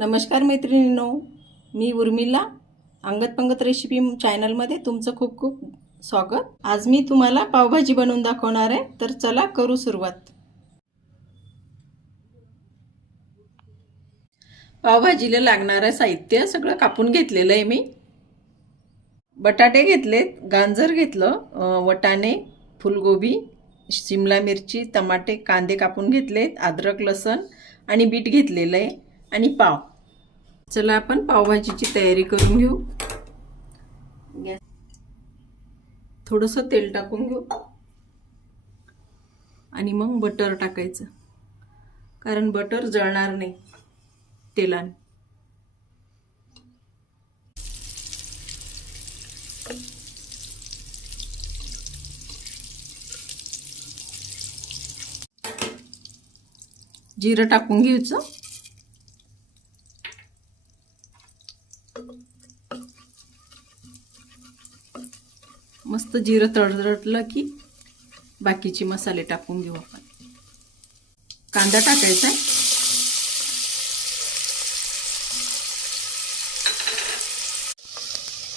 नमस्कार मैत्रिणींनो मी उर्मिला. अंगत पंगत रेसिपी चॅनलमध्ये तुमचं खूप खूप स्वागत. आज मी तुम्हाला पावभाजी बनवून दाखवणार आहे तर चला करू सुरुवात. पावभाजीला लागणारं साहित्य सगळं कापून घेतलेलं आहे मी. बटाटे घेतलेत गांजर घेतलं वटाणे फुलगोबी शिमला मिरची टमाटे कांदे कापून घेतलेत अद्रक लसण आणि बीट घेतलेलं आहे. आणि पाव. चला आपण पावभाजीची तयारी करून घेऊ. गॅस थोडंसं तेल टाकून घेऊ. आणि मग बटर टाकायचं. कारण बटर जळणार नाही तेलाने. जिरं टाकून घ्यायचं. मस्त जिरं तडतडलं की बाकीचे मसाले टाकून घेऊ आपण. कांदा टाकायचा आहे.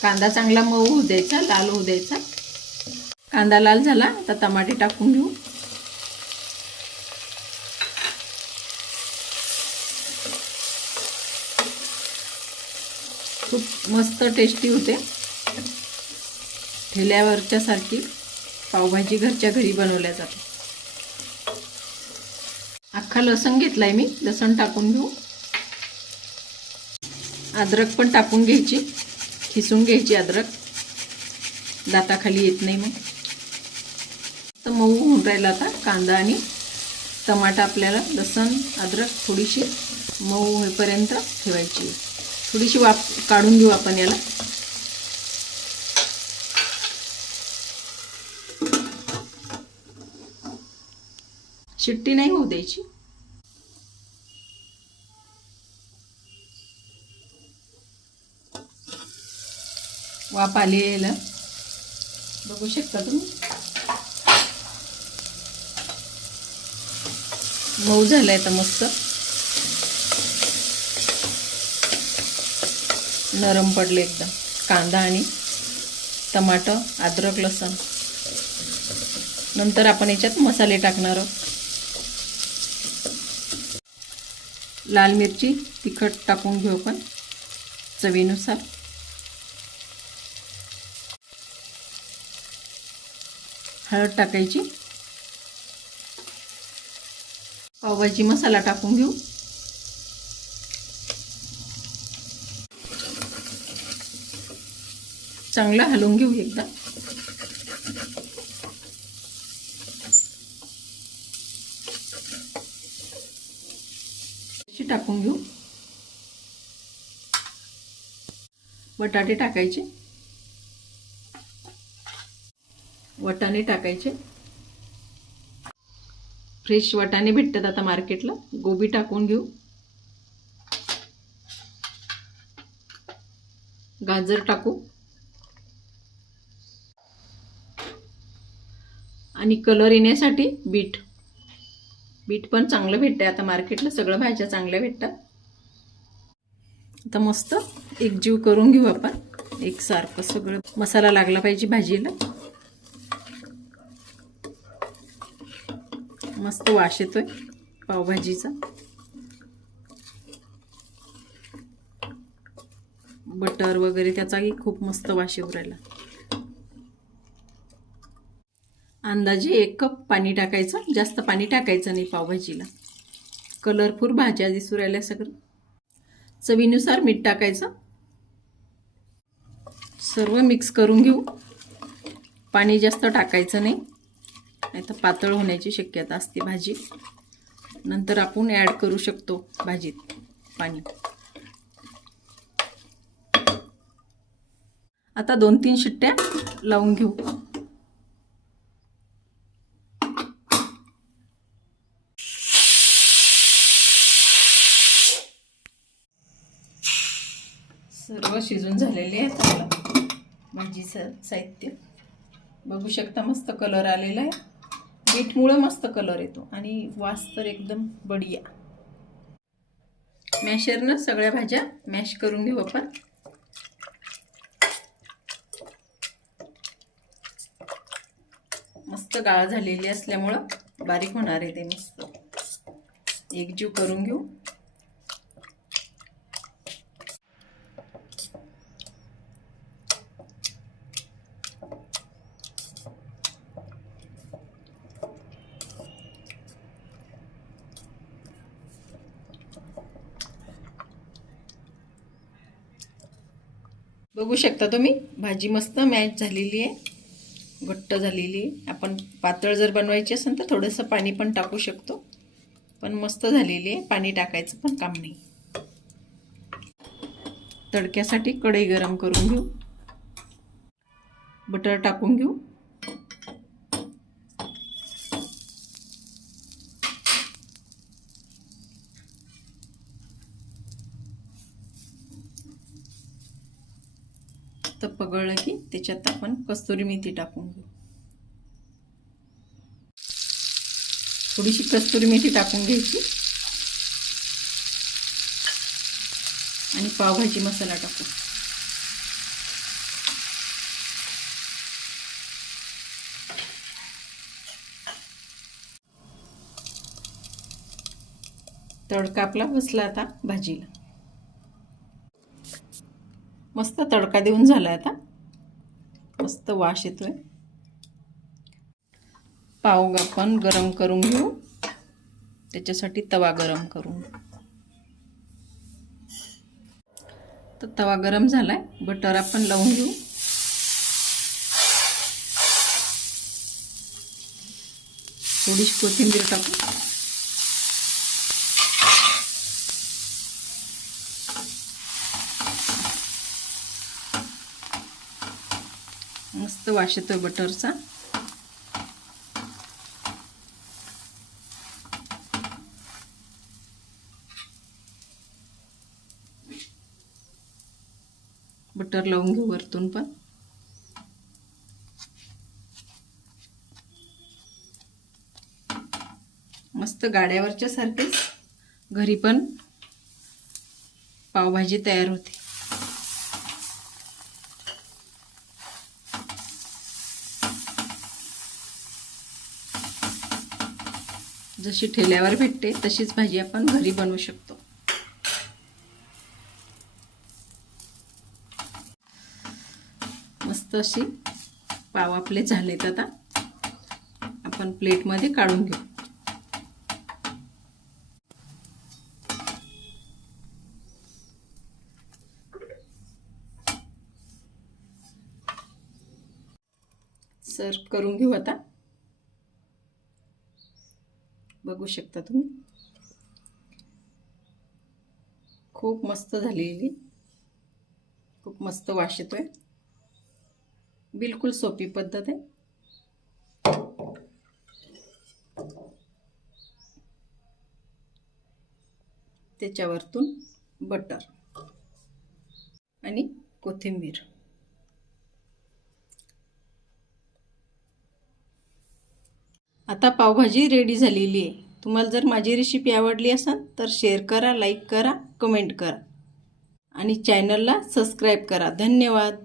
कांदा चांगला मऊ होऊ द्यायचा लाल होऊ द्यायचा. कांदा लाल झाला आता टमाटे टाकून घेऊ. खूप मस्त टेस्टी होते. ठेल्यावरच्या सारखी पावभाजी घरच्या घरी बनवल्या जाते. अख्खा लसण घेतलाय मी. लसण टाकून घेऊ. अद्रक पण टाकून घ्यायची. खिसून घ्यायची अद्रक. दाताखाली येत नाही मग. तर मऊ होऊन राहिला आता कांदा आणि टमाटा आपल्याला लसण अद्रक थोडीशी मऊ होईपर्यंत ठेवायची. थोडीशी वाफ काढून घेऊ आपण याला. शिट्टी नाही होऊ द्यायची. वाफ आलेलं. बघू शकता तुम्ही. मऊ झालंय तर मस्त. नरम पडले एकदम कांदा आणि टमाटर अद्रक लसण. नंतर आपण याच्यात मसाले टाकणार आहोत. लाल मिरची तिखट टाकून घेऊ आपण चवीनुसार. हळद टाकायची. पावभाजी मसाला टाकून घेऊ. चांगलं हलवून घेऊ एकदा. टाकून घेऊ. बटाटे टाकायचे. वटाणे टाकायचे. फ्रेश वटाणे भेटतात आता मार्केटला. गोबी टाकून घेऊ. गाजर टाकू. आणि कलर येण्यासाठी बीट. बीट पण चांगलं भेटतं आता मार्केटला सगळं भाज्या चांगल्या भेटतात. आता मस्त एकजीव करून घेऊ आपण. एकसारखं सगळं मसाला लागला पाहिजे भाजीला. मस्त वाश येतोय पावभाजीचा. बटर वगैरे त्याचाही खूप मस्त वाश येऊ राहिला. अंदाजे एक कप पाणी टाकायचं जास्त पाणी टाकायचं नाही पावभाजीला. कलरफुल भाज्या दिसू राहिल्या सगळं. चवीनुसार मीठ टाकायचं. सर्व मिक्स करून घेऊ. पाणी जास्त टाकायचं नाही. नाही तर पातळ होण्याची शक्यता असते भाजी. नंतर आपण ॲड करू शकतो भाजीत पाणी. आता दोन तीन शिट्ट्या लावून घेऊ. सर्व शिजून झालेले आहे चांगलं भाजीचं साहित्य. बघू शकता मस्त कलर आलेला आहे. बीटमुळं मस्त कलर येतो. आणि वास तर एकदम बढिया. मॅशरनं सगळ्या भाज्या मॅश करून घेऊ आपण. मस्त गाळ झालेली असल्यामुळं बारीक होणार आहे ते मस्त. एकजीव करून घेऊ. बघू शकता तुम्ही भाजी मस्त मॅच झालेली आहे घट्ट झालेली आहे. आपण पातळ जर बनवायची असेल तर थोडंसं पाणी पण टाकू शकतो. पण मस्त झालेली आहे पाणी टाकायचं पण काम नाही. तडक्यासाठी कढई गरम करून घेऊ. बटर टाकून घेऊ. तर पगळलं की त्याच्यात आपण कस्तुरी मेथी टाकून घेऊ. थोडीशी कस्तुरी मेथी टाकून घ्यायची. आणि पावभाजी मसाला टाकू तडका आपला बसला आता भाजीला. मस्त तडका देऊन झाला आता. मस्त वास येतोय. पाव आपण गरम करून घेऊ. त्याच्यासाठी तवा गरम करून. तर तवा गरम झाला आहे बटर आपण लावून घेऊ. थोडीशी कोथिंबीर टाकू मस्त वास येतोय बटरचा. बटर लावून घेऊ वरतून पण. मस्त गाड्यावरच्या सारखेच घरी पण पावभाजी तयार होते. जशी ठेल्यावर भेटते तशीच भाजी आपण घरी बनवू शकतो. मस्त अशी पाव आपले झालेत आता. आपण प्लेटमध्ये काढून घेऊ. सर्व करून घेऊ आता. बघू शकता तुम्ही. खूप मस्त झालेली खूप मस्त वाश येतोय. बिलकुल सोपी पद्धत आहे. त्याच्यावरतून बटर आणि कोथिंबीर. आता पावभाजी रेडी झालेली आहे. तुम्हाला जर माझी रेसिपी आवडली असेल तर शेअर करा लाईक करा कमेंट करा. आणि चॅनलला सबस्क्राईब करा. धन्यवाद.